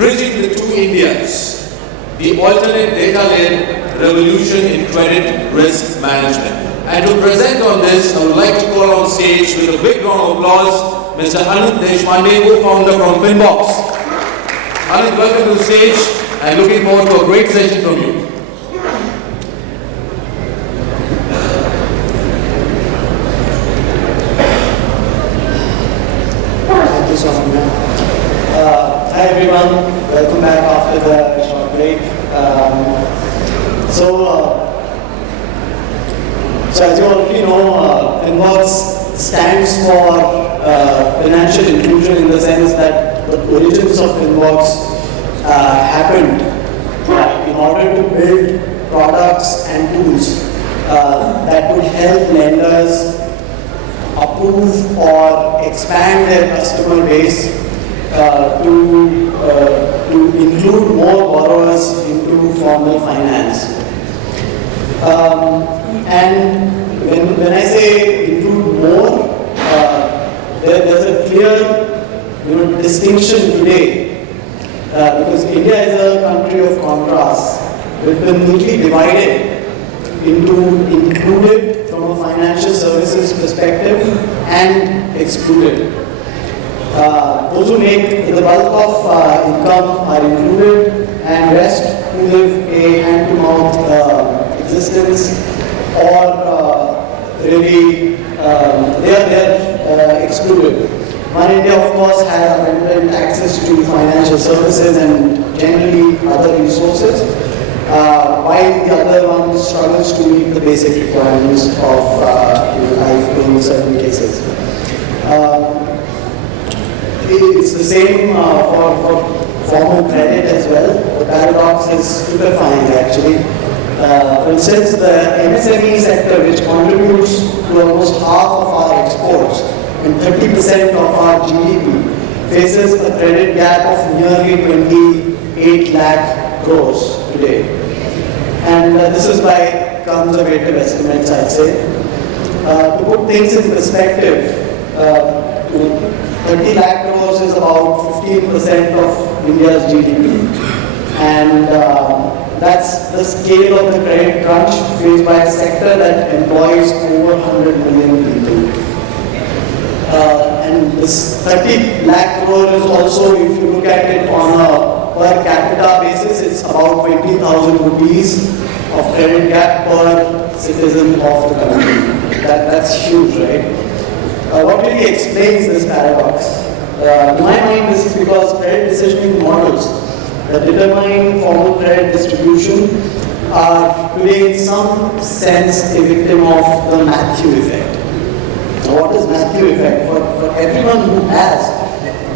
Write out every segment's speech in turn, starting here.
bridging the two Indias, the alternate data-led revolution in credit risk management. And to present on this, I would like to call on stage with a big round of applause, Mr. Anant Deshpande, co-founder from FinBox. Anant, welcome to the stage, and looking forward to a great session from you. Thank you so much. Hi everyone, welcome back after the short break. So as you already know, FinBox stands for financial inclusion, in the sense that the origins of FinBox happened in order to build products and tools that would help lenders approve or expand their customer base to include more borrowers into formal finance. And when I say include more, there's a clear distinction today, because India is a country of contrasts. We've been neatly divided into included from a financial services perspective and excluded. Those who make the bulk of income are included, and rest who live a hand-to-mouth existence, or really they're excluded. One India, of course, has abundant access to financial services and generally other resources, while the other one struggles to meet the basic requirements of life in certain cases. It's the same for formal credit as well. The paradox is stupefying, actually. For instance, the MSME sector, which contributes to almost half of our exports and 30% of our GDP, faces a credit gap of nearly 28 lakh crores today. And this is by conservative estimates, I'd say. To put things in perspective, 30 lakh crores is about 15% of India's GDP. And that's the scale of the credit crunch faced by a sector that employs over 100 million people. And this 30 lakh crore is also, if you look at it on a per capita basis, it's about 20,000 rupees of credit gap per citizen of the country. That's huge, right? What really explains this paradox? In my mind, this is because credit decisioning models that determine formal credit distribution are today in some sense a victim of the Matthew effect. So what is Matthew effect? For everyone who has,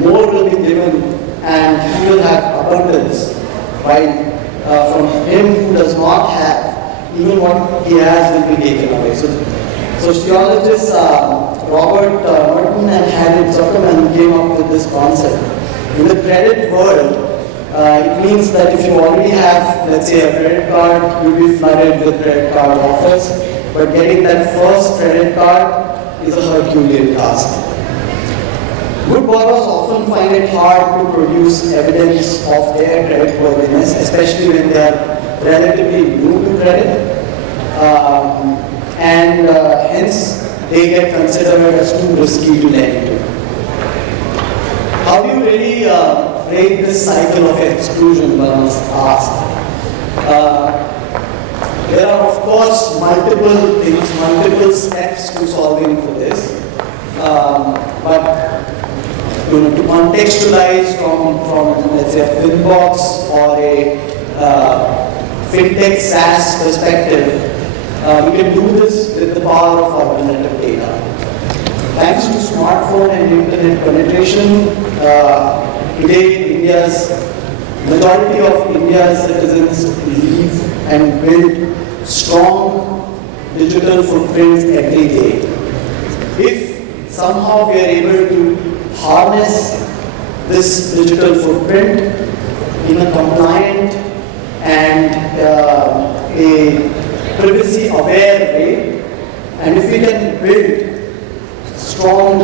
more will be given and he will have abundance, while from him who does not have, even what he has will be taken away. So sociologists Robert Merton and Harriet Zuckerman came up with this concept. In the credit world, it means that if you already have, let's say, a credit card, you'll be flooded with credit card offers, but getting that first credit card is a Herculean task. Good borrowers often find it hard to produce evidence of their creditworthiness, especially when they are relatively new to credit, and hence they get considered as too risky to lend to. How do you really break this cycle of exclusion, one must ask? There are, of course, multiple things, multiple steps to solving for this. But to contextualize from let's say a FinBox or a fintech SaaS perspective, we can do this with the power of alternative data. Thanks to smartphone and internet penetration, today majority of India's citizens live and build strong digital footprints every day. If somehow we are able to harness this digital footprint in a compliant and a privacy-aware way, and if we can build strong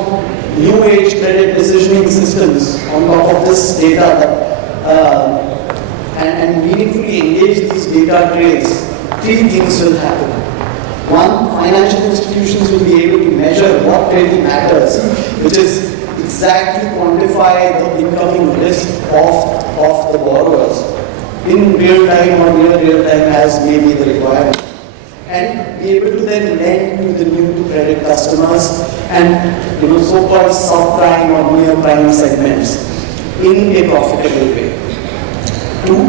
new age credit decisioning systems on top of this data and meaningfully engage these data trades, three things will happen. One, financial institutions will be able to measure what really matters, which is exactly quantify the incoming risk of the borrowers in real time or near real time as may be the requirement, and be able to then lend to the new to credit customers and so-called subprime or near prime segments in a profitable way. Two,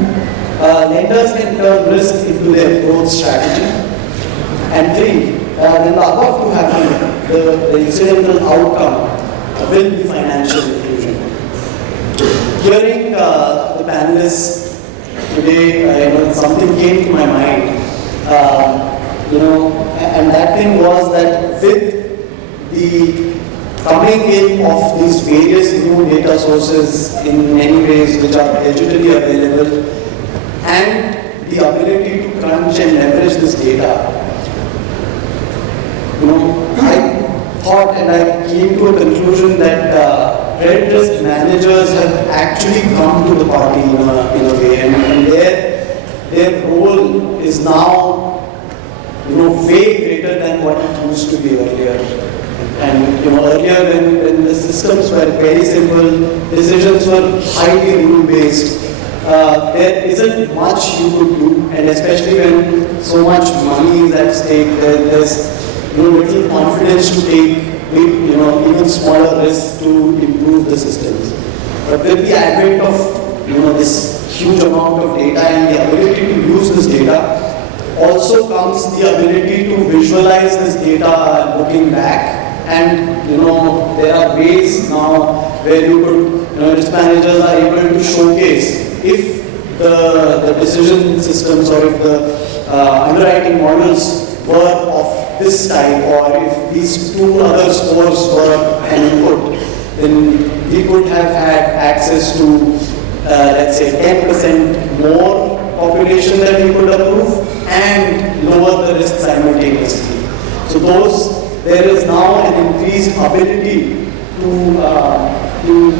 lenders can turn risk into their growth strategy. And three, when the above two happen, the incidental outcome will be financial inclusion. Hearing the panelists today, something came to my mind, and that thing was that with the coming in of these various new data sources in many ways which are digitally available, and the ability to crunch and leverage this data, I thought and I came to a conclusion that credit risk managers have actually come to the party in a way, and their role is now way greater than what it used to be earlier. And earlier when the systems were very simple, decisions were highly rule-based, there isn't much you could do, and especially when so much money is at stake, there's little confidence to take big, even smaller risks to improve the systems. But with the advent of this huge amount of data and the ability to use this data, also comes the ability to visualize this data looking back. And there are ways now where you could, risk managers are able to showcase if the decision systems or if the underwriting models were of this type, or if these two other scores were an input, then we could have had access to, let's say, 10% more population that we could approve and lower the risk simultaneously. So there is now an increased ability to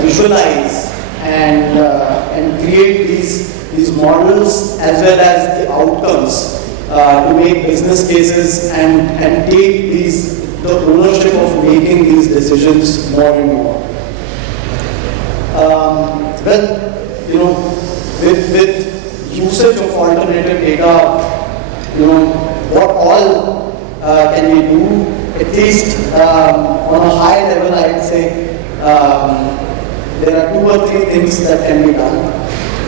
visualize and create these models as well as the outcomes to make business cases and take the ownership of making these decisions more and more. With usage of alternative data, what all can we do? At least on a high level, I'd say there are 2 or 3 things that can be done.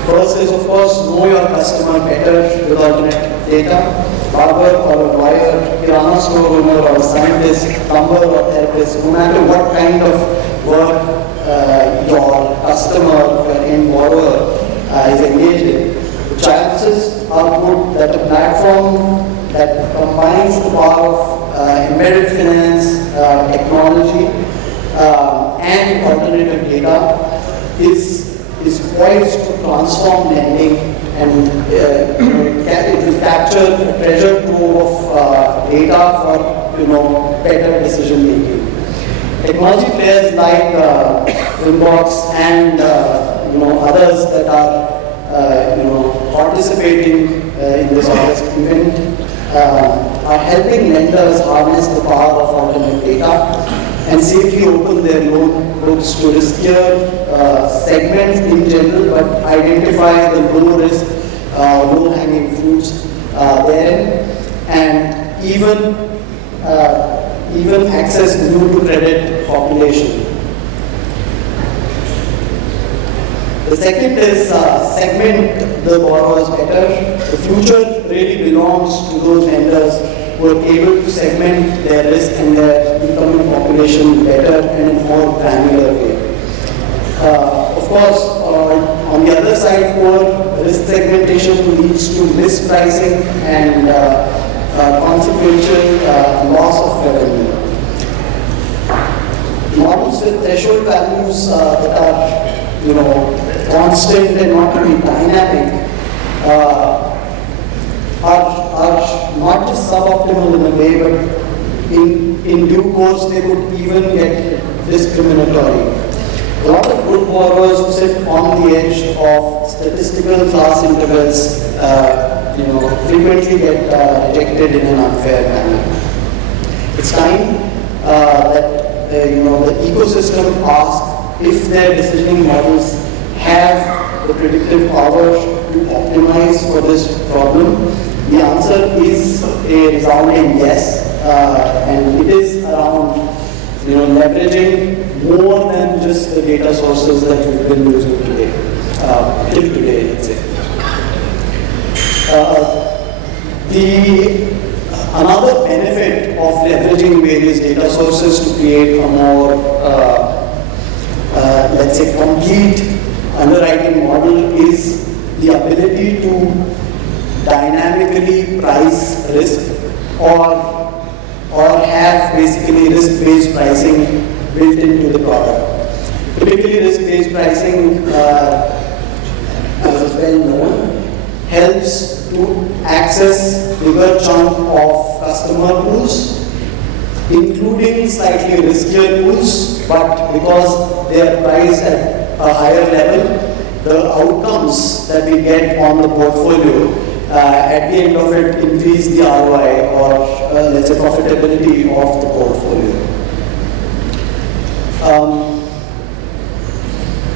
First is, of course, know your customer better with alternate data. Barber or a lawyer, kirana store owner or a scientist, plumber or therapist, no matter what kind of work your customer, your end borrower is engaged in, the chances are good that a platform that combines the power of embedded finance, technology, and alternative data is poised to transform lending, and it will capture a treasure trove of data for better decision making. Technology players like FinBox and others that are participating in this August event are helping lenders harness the power of alternate data and safely open their loan books to riskier segments in general, but identify the low risk, low hanging fruits therein, and even access new to credit population. The second is segment the borrowers better. The future really belongs to those lenders who are able to segment their risk and their incoming population better and in a more granular way. Of course, on the other side, poor risk segmentation leads to mispricing and consequential loss of revenue. Models with threshold values that are constant and not really dynamic are not just suboptimal in a way, but in due course they could even get discriminatory. A lot of good borrowers who sit on the edge of statistical class intervals, frequently get rejected in an unfair manner. It's time that the ecosystem asks if their decisioning models have the predictive power to optimize for this problem. The answer is a resounding yes, and it is around leveraging more than just the data sources that we've been using today, till today, let's say. Another benefit of leveraging various data sources to create a more, let's say, complete underwriting model is the ability to dynamically price risk or have basically risk-based pricing built into the product. Typically, risk-based pricing, as is well known, helps to access bigger chunk of customer pools, including slightly riskier pools, but because they are priced at a higher level, the outcomes that we get on the portfolio at the end of it increase the ROI or let's say profitability of the portfolio.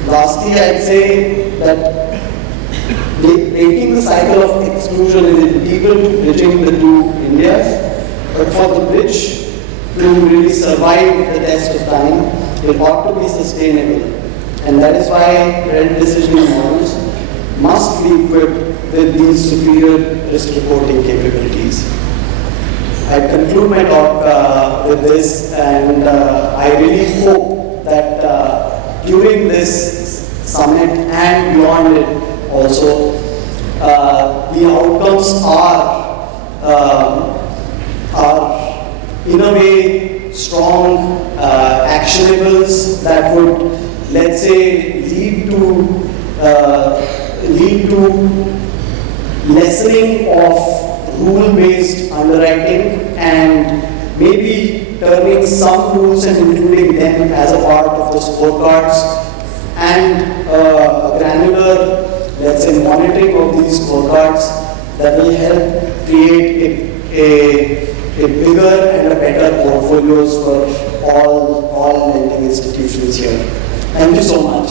Lastly, I'd say that breaking the cycle of exclusion is integral to bridging the two Indias, but for the bridge to really survive the test of time, it ought to be sustainable. And that is why credit decisioning models must be equipped with these superior risk reporting capabilities. I conclude my talk with this, and I really hope that during this summit and beyond it also, the outcomes are in a way strong actionables that would, let's say, lead to lessening of rule-based underwriting and maybe turning some rules and including them as a part of the scorecards and granular, let's say, monitoring of these scorecards that will help create a bigger and a better portfolios for all lending institutions here. Thank you so much.